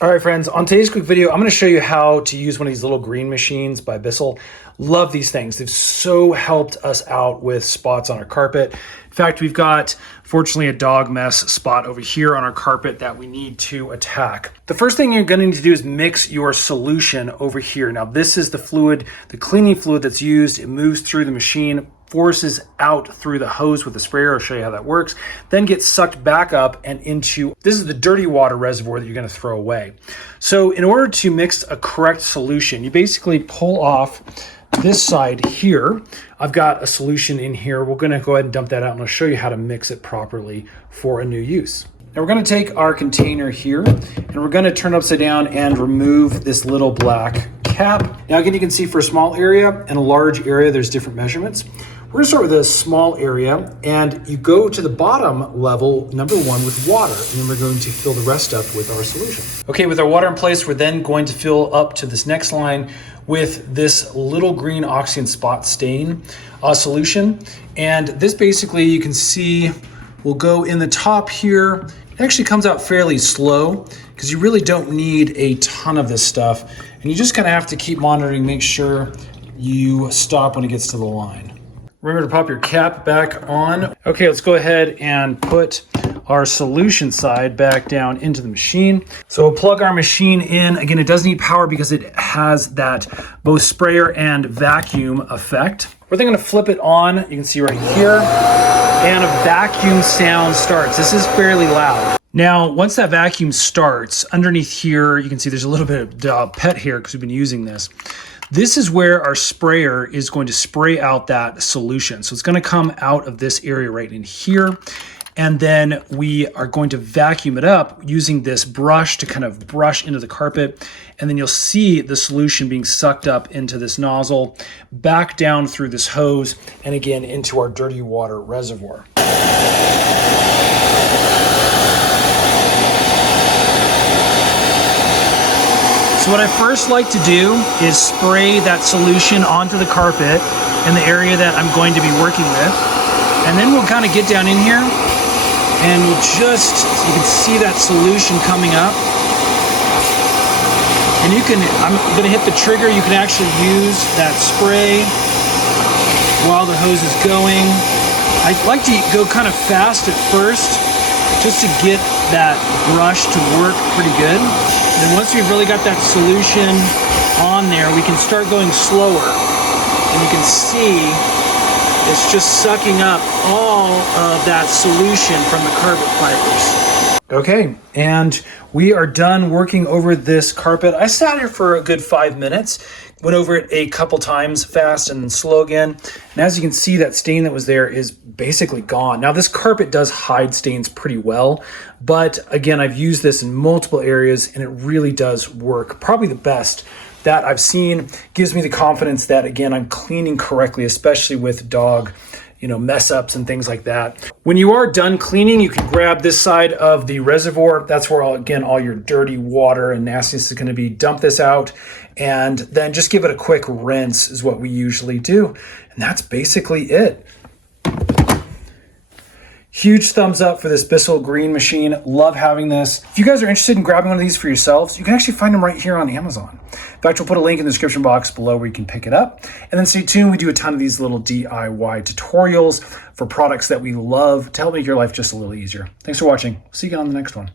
All right, friends, on today's quick video, I'm going to show you how to use one of these little green machines by Bissell. Love these things. They've so helped us out with spots on our carpet. In fact, we've got, fortunately, a dog mess spot over here on our carpet that we need to attack. The first thing you're going to need to do is mix your solution over here. Now, this is the fluid, the cleaning fluid that's used. It moves through the machine, forces out through the hose with the sprayer. I'll show you how that works. Then gets sucked back up and into, this is the dirty water reservoir that you're going to throw away. So in order to mix a correct solution, you basically pull off this side here. I've got a solution in here. We're going to go ahead and dump that out and I'll show you how to mix it properly for a new use. Now we're going to take our container here and we're going to turn it upside down and remove this little black cap. Now again, you can see for a small area and a large area, there's different measurements. We're gonna start with a small area and you go to the bottom level, number one, with water, and then we're going to fill the rest up with our solution. Okay, with our water in place, we're then going to fill up to this next line with this little green oxygen spot stain solution. And this basically, you can see, will go in the top here. It actually comes out fairly slow because you really don't need a ton of this stuff. And you just kind of have to keep monitoring, make sure you stop when it gets to the line. Remember to pop your cap back on. Okay, let's go ahead and put our solution side back down into the machine. So we'll plug our machine in. Again, it does need power because it has that both sprayer and vacuum effect. We're then gonna flip it on. You can see right here, and a vacuum sound starts. This is fairly loud. Now, once that vacuum starts, underneath here, you can see there's a little bit of pet hair because we've been using this. This is where our sprayer is going to spray out that solution. So it's going to come out of this area right in here. And then we are going to vacuum it up using this brush to kind of brush into the carpet. And then you'll see the solution being sucked up into this nozzle, back down through this hose, and again into our dirty water reservoir. So what I first like to do is spray that solution onto the carpet in the area that I'm going to be working with. And then we'll kind of get down in here and we'll just, you can see that solution coming up. And you can, I'm gonna hit the trigger, you can actually use that spray while the hose is going. I like to go kind of fast at first just to get that brush to work pretty good. And once we've really got that solution on there, we can start going slower. And you can see it's just sucking up all of that solution from the carpet fibers. Okay, and we are done working over this carpet. I sat here for a good 5 minutes, went over it a couple times fast and then slow again. And as you can see, that stain that was there is basically gone. Now this carpet does hide stains pretty well, but again, I've used this in multiple areas and it really does work. Probably the best that I've seen. Gives me the confidence that, again, I'm cleaning correctly, especially with dog mess ups and things like that. When you are done cleaning, you can grab this side of the reservoir. That's where, all your dirty water and nastiness is going to be. Dump this out and then just give it a quick rinse is what we usually do. And that's basically it. Huge thumbs up for this BISSELL Green machine. Love having this. If you guys are interested in grabbing one of these for yourselves, you can actually find them right here on Amazon. In fact, we'll put a link in the description box below where you can pick it up. And then stay tuned. We do a ton of these little DIY tutorials for products that we love to help make your life just a little easier. Thanks for watching. See you again on the next one.